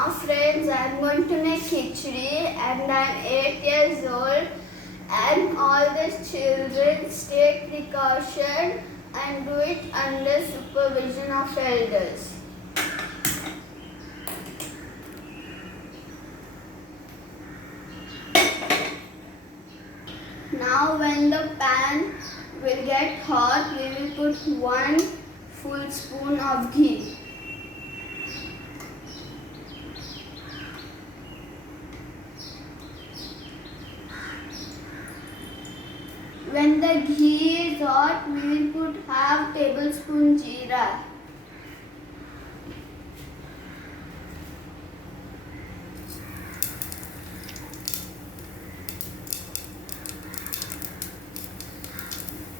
Now friends, I am going to make khichdi and I am 8 years old, and all the children take precaution and do it under supervision of elders. Now when the pan will get hot, we will put 1 full spoon of ghee. When the ghee is hot, we will put half tablespoon jeera.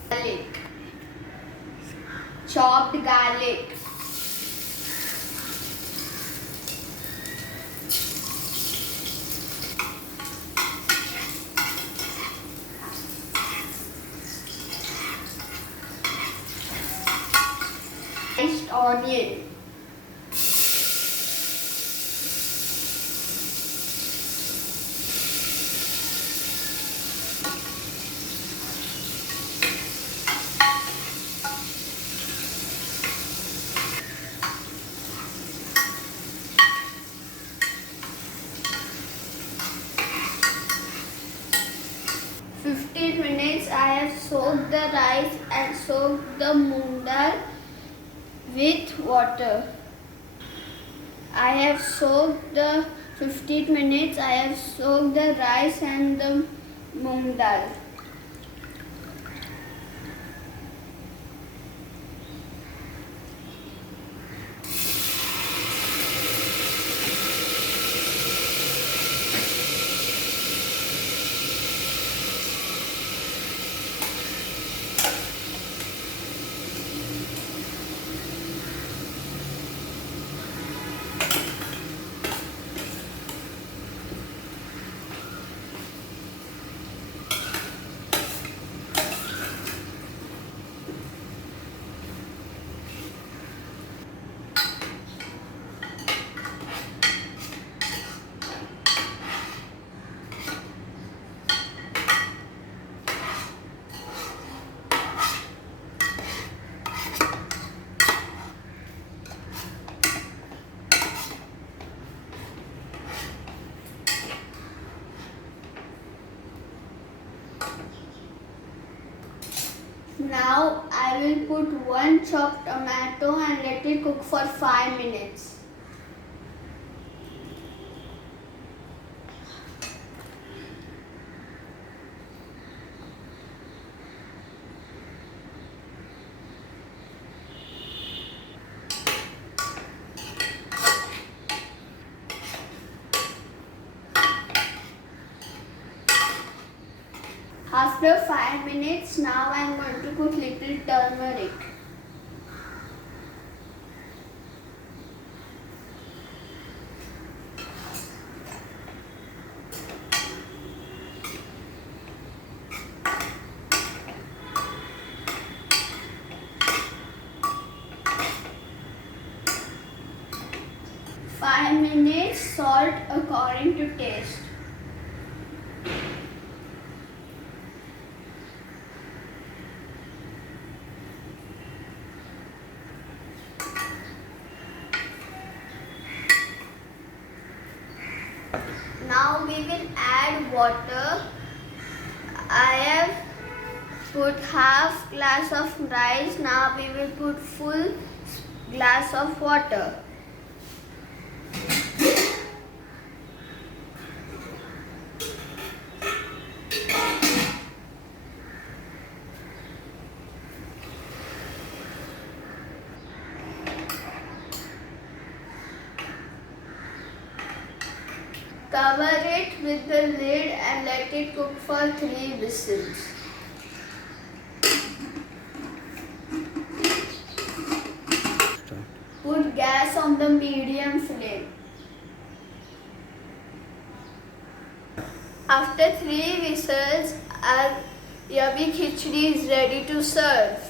Garlic. Chopped garlic. Sliced onion. Minutes I have soaked the rice and soaked the moong dal with water. I have soaked the 15 minutes I have soaked the rice and the moong dal. Now I will put 1 chopped tomato and let it cook for 5 minutes. After 5 minutes, now I am going to put little turmeric. Five minutes, salt according to taste. Now we will add water. I have put half glass of rice. Now we will put full glass of water. Cover it with the lid and let it cook for 3 whistles. Put gas on the medium flame. After 3 whistles, our yummy khichdi is ready to serve.